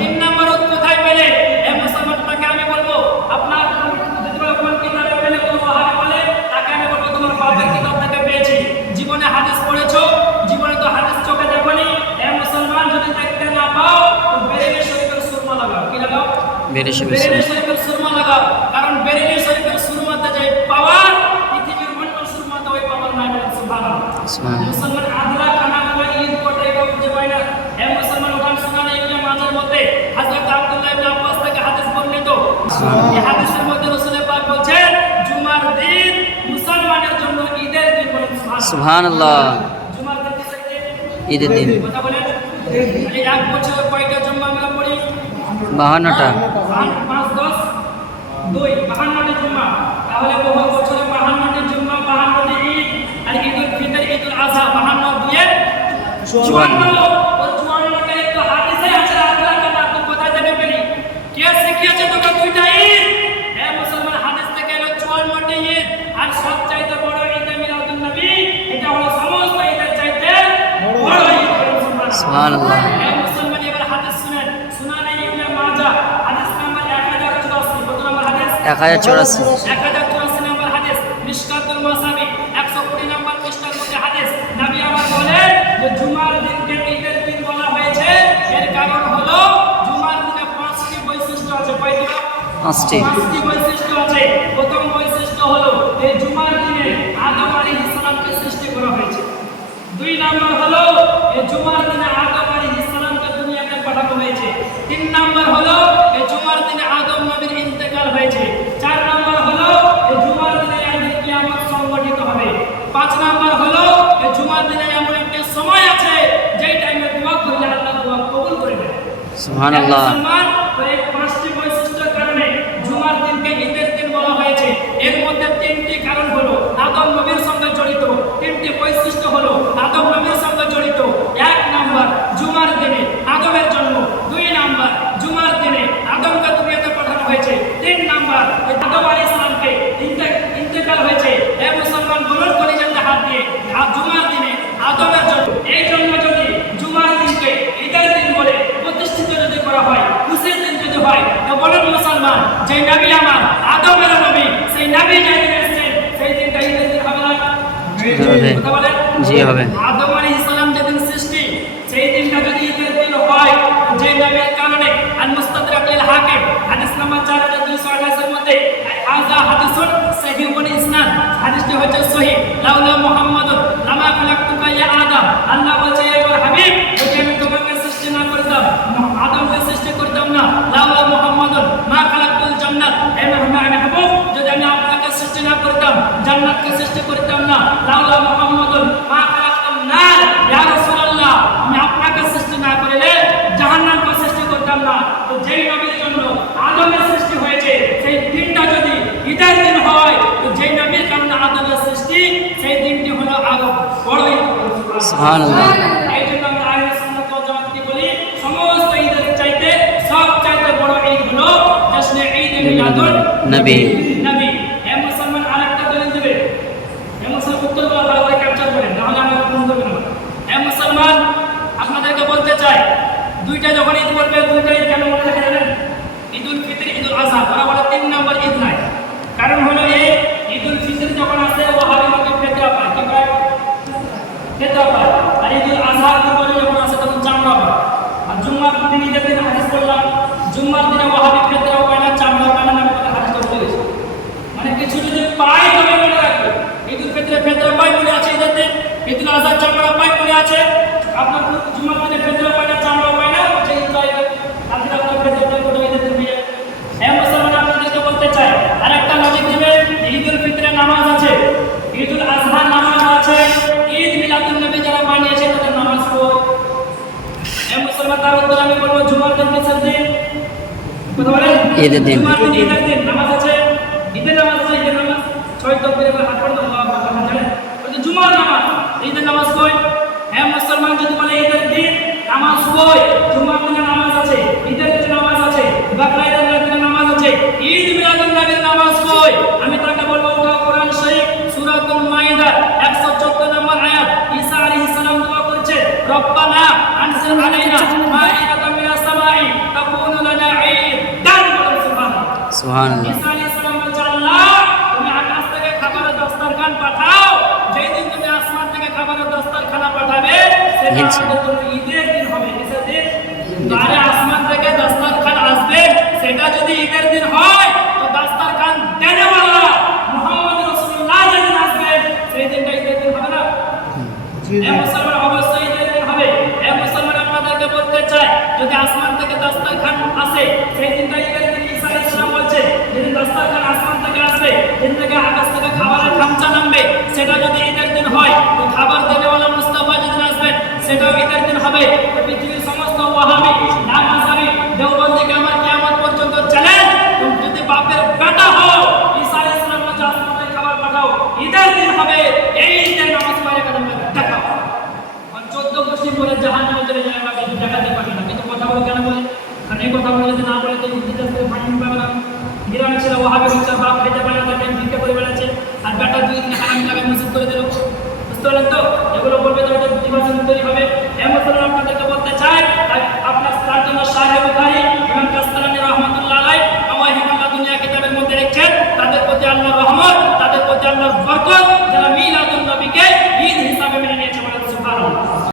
3 নাম্বার ঈদ কোথায় পেলে? এই মুসলমানটাকে আমি বলবো আপনার যদি বলে কোন কিতাবে পেলে, কোন ওয়াহাবি বলে, তাকে আমি বলবো তোমার বাপের কিতাব থেকে পেয়েছি। জীবনে হাদিস পড়েছো? জীবনে তো হাদিস চোখে দেখোনি। এই মুসলমান যদি দেখতে না পাও তো বেরেলি শরীফের সুরমা লাগাও। কি লাগাও? বেরেলি শরীফের সুরমা লাগাও। কারণ বেরেলি শরীফের সুরমাতে যে পাওয়ার, পৃথিবীর অন্য সুরমাতে ওই পাওয়ার নাই। সুবহানাল্লাহ। মুসলমান আদলা কানা বলে ঈদ কোটে কেউ বুঝে পায় না। এই মুসলমান ওখান সুনানে ইবনে মাজার মধ্যে হযরত আব্দুল্লাহ ইবনে আব্বাস থেকে হাদিস বর্ণিত। এই হাদিসের মধ্যে রাসূল পাক বলেন, জুমার দিন মুসলমানের জন্য ঈদের দিন। বলেন সুবহানাল্লাহ। জুমার দিন কি থাকে? ঈদের দিন। কথা বলেন, এই এক বছরে কয়টা জুমা আমরা পড়ি? 52টা। 5 10 2 52টি জুমা। তাহলে বহু বছরে 52টি জুমা, 52টি ঈদ, আর ঈদুল ফিতর, ঈদুল আযহা 52 দিয়ে 54। ওই 54টা ঈদ তো হাদিসে আছে। আল্লাহ তাআলা তুই কোথায় থেকে পেলি? কে শিখিয়েছে তোকে দুইটা ঈদ? এই মুসলমান হাদিস থেকে এলো 54টি ঈদ। আর সবচাইতে বড় ঈদ মিলাদুন নবী, এটা হলো সমস্ত ঈদের চাইতে বড় ঈদ। সুবহানাল্লাহ। এই মুসলমান এবার হাদিস শুনেন। সুনানে ইবনে মাজাহ হাদিস নাম্বার 1084। কত নম্বর হাদিস? 1084। 1084 নম্বর হাদিস। মিশকাতুল মাসাবি 120 নম্বর পৃষ্ঠার মধ্যে হাদিস। নবী আমার বলেন যে জুমার দিনকে ঈদের দিন বলা হয়েছে, এর কারণ হলো জুমার দিনে 5টি বৈশিষ্ট্য আছে। কয়টি? 5টি বৈশিষ্ট্য আছে। প্রথম বৈশিষ্ট্য হলো এই জুমার দিনে আদম আলাইহিস সালামকে সৃষ্টি করা হয়েছে। 2 নাম্বার হলো এই জুমার দিনে আদম আলাইহিস সালামকে দুনিয়াতে পাঠানো হয়েছে। 3 নাম্বার হলো এই জুমার দিনে আদম নবীর ইন্তেকাল হয়েছে। 4 নাম্বার হলো এই জুমার দিনে একদিন কিয়ামত সংঘটিত হবে। 5 নাম্বার হলো এই জুমার দিনে এমন একটা সময় আছে যেই টাইমে দোয়া করলে আল্লাহ দোয়া কবুল করে নেয়। সুবহানাল্লাহ। মুসলমান, তো এই 5টি বৈশিষ্ট্যের কারণে জুমার দিনকে ঈদের দিন বলা হয়েছে। এর মধ্যে 3টি কারণ হলো আদম নবীর সঙ্গে জড়িত, 3টি বৈশিষ্ট্য হলো আদম নবীর সঙ্গে জড়িত। 1 নাম্বার জুমার দিনে আদমের জন্ম। 2 নাম্বার জুমার দিনে আদমকে দুনিয়াতে পাঠানো হয়েছে। 3 নাম্বার আদম আলাইহিস সালামকে ইন্তেকাল হয়েছে। এই মুসলমান বলুন কলিজাতে হাত দিয়ে, জুমার দিনে আদমের জন্ম। এই জন্য যদি জুমার দিনকে ঈদের দিন বলে প্রতিষ্ঠিত যদি করা হয়, খুশির দিন যদি হয়, তো বলুন মুসলমান, যে নবী আমার আদমের নবী, সেই নবী যেদিন এসেছেন সেই দিনটা ঈদের দিন হবে না? কথা বলেন। জি হবে। আদম আলাইহিস সালাম যেদিন সৃষ্টি, সেই দিনটা যদি ঈদের দিন হয়, যে নবীর কারণে আল মুস্তাদরাক লিল হাকিম হাদিস নাম্বার 4228 এর মধ্যে হাযা হাদিসুন সহিহুল ইসনাদ, হাদিসটি হচ্ছে সহিহ। লাউলা মুহাম্মাদুন লামা খালাকতুকা ইয়া আদম, আল্লাহ বলছে হে আমার হাবিব, যদি আমি তোমাকে সৃষ্টি না করতাম, আদমকে সৃষ্টি করতাম না, লাউলা মুহাম্মাদুন মা খালাকতুল জান্নাত, হে মাহবুব, যদি আমি আপনাকে সৃষ্টি না করতাম, জান্নাতকে সৃষ্টি করতাম না, লাউলা মুহাম্মাদুন মা খালাকতুন সুবহানাল্লাহ। এই জন্য আমরা আহলে সুন্নাত ওয়াল জামাতকে বলি সমস্ত ঈদের চাইতে সবচাইতে বড় ঈদ হলো জশ্নে ঈদ মিলাদুন নবী। নবী। এ মুসলমান আরেকটা দলিল দিবে। এ মুসলমান উত্তরগুলো ভালো করে ক্যাপচার করেন, নাহলে আমরা ফোন করবেন না। এ মুসলমান আপনাদেরকে বলতে চাই, দুইটা যখন ঈদ করবে, দুইটা ঈদ কেন মনে রাখে জানেন? ঈদুল ফিতর, ঈদুল আজহা। ওরা বলে 3 নম্বর ঈদ নাই। কারণ হলো এই ঈদুল ফিতর যখন আসে ওয়াহাবি মতে ফিতরা পায়, কি পায়? ফিতরা পায়। আর ঈদুল আজহা কুরবানি যখন আসে তখন চামড়া পায়। আর জুম্মার দিন ঈদের দিন হাদিস করলাম, জুম্মার দিনে ওয়াহাবি ফিতরাও পায় না, চামড়া পায় না, আমি কথা হাদিসটা বলে গেছি। মানে কিছু যদি পায় তবে মনে রাখবে। ঈদুল ফিতরে ফিতরা পায় বলে আছে ঈদের দিন, ঈদুল আজহা চামড়া পায় বলে আছে। আপনার জুম্মার দিনে ফিতরা পায় না, চামড়া পায় না, সেই ঈদটা আজকে আপনার ফিতরা কোটা ঈদের দিন হয়ে যায়। হ্যাঁ মুসলমান আপনাদেরকে বলতে চাই, আরেকটা লজিক দিবেন, ঈদুল ফিতরের নামাজ আছে, ঈদুল আজহার নামাজ আছে, ঈদ মিলাদুন নবী যারা মানিয়েছে তাদের নামাজ পড়ো। হ্যাঁ মুসলমান তার উত্তর আমি বলবো জুমার দিন কিসের দিন? কথা বলেন। ঈদের দিন। জুমার দিন ঈদের দিন নামাজ আছে, ঈদের নামাজ আছে, ঈদের নামাজ 6 তাকবীরে হাত পড়ে তো আল্লাহু আকবার জানেন। ওই যে জুমার নামাজ, ঈদের নামাজ কই? হ্যাঁ মুসলমান যদি বলে ঈদের দিন নামাজ কই? জুমার দিনে নামাজ আছে, ঈদের দিনে নামাজ আছে, বাকরা ঈদের দিনে নামাজ আছে, ঈদ মিলাদুন নবীর নামাজ কই? আমি তাকে বলবো উঠাও কোরআন শরীফ সূরাতুল মাইদা 114 নম্বর আয়াত। ঈসা আলাইহিস সালাম দোয়া করেছে, রব্বানা আনজিল আলাইনা মাইদাতাম মিনাস সামাই তাকুনু লানা ঈদান। সুবহানাল্লাহ। সুবহানাল্লাহ। ঈসা আলাইহিস সালাম বলছে, আল্লাহ তুমি আকাশ থেকে খাবারের দস্তরখান পাঠাও, যেই দিন তুমি আসমান থেকে খাবারের দস্তরখানা পাঠাবে সেটা আমাদের জন্য ঈদের দিন হবে। কিসের দিন? আরে আসমান থেকে দস্তরখান আসবে, সেটা যদি ঈদের দিন হয় তো দস্তরখান দেনেওয়ালা মুহাম্মদ রাসূলুল্লাহ যেদিন আসবে সেই দিনটা ঈদের দিন হবে না? এ মুসলমান অবশ্যই ঈদের দিন হবে। এ মুসলমান আপনাদেরকে বলতে চাই, যদি আসমান থেকে দস্তরখান আসে সেই দিনটা ঈদের দিন। ঈসা আলাইহিস সালাম বলছে যেদিন দস্তরখান আসমান থেকে আসবে, যেদিন থেকে আকাশ থেকে খাবারের খামচা নামবে, সেটা যদি ঈদের দিন হয় তো খাবার দেনেওয়ালা মুস্তাফা যেদিন আসবেন সেটাও ঈদের দিন হবে। পৃথিবীর সমস্ত ওয়াহাবি, নামাজি, দেওবন্দি আমার কিয়ামত পর্যন্ত চ্যালেঞ্জ, তুমি যদি বাপের বেটা হও, ঈসা আলাইহিস সালাম বলছে আসমান থেকে খাবার পাঠাও, ঈদের দিন হবে। এই ঈদের নামাজ পড়ে কারণ দেখাও। 14 মুসলিম বলে জাহান্নামে চলে যায়, আমরা কিছু দেখাতে পারি না। কিন্তু কথা বলে কেন বলে? কারণ এই কথা বলে যদি না বলে তো ঈদের করে ফাইন পাবে না। গ্রামে ছিল ওয়াহাবি বাচ্চা, বাপ খেতে পারে না, তাকে ভিক্ষা করে বেড়াচ্ছে, আর বেটা 2 দিন হারামি টাকা মিসিং করে দিল। বুঝতে পারলেন তো? এগুলো বলবে তো এটা দিবাসন তৈরি হবে। এমন আপনাদেরকে বলতে চাই, আপনার তার জন্য সাহেব বুখারী ইমাম কাসতালানী রাহমাতুল্লাহ আলাইহি আওয়াহিবুল্লাহ দুনিয়া কিতাবের মধ্যে লিখছেন, তাদের প্রতি আল্লাহর রহমত, তাদের প্রতি আল্লাহর বরকত, যারা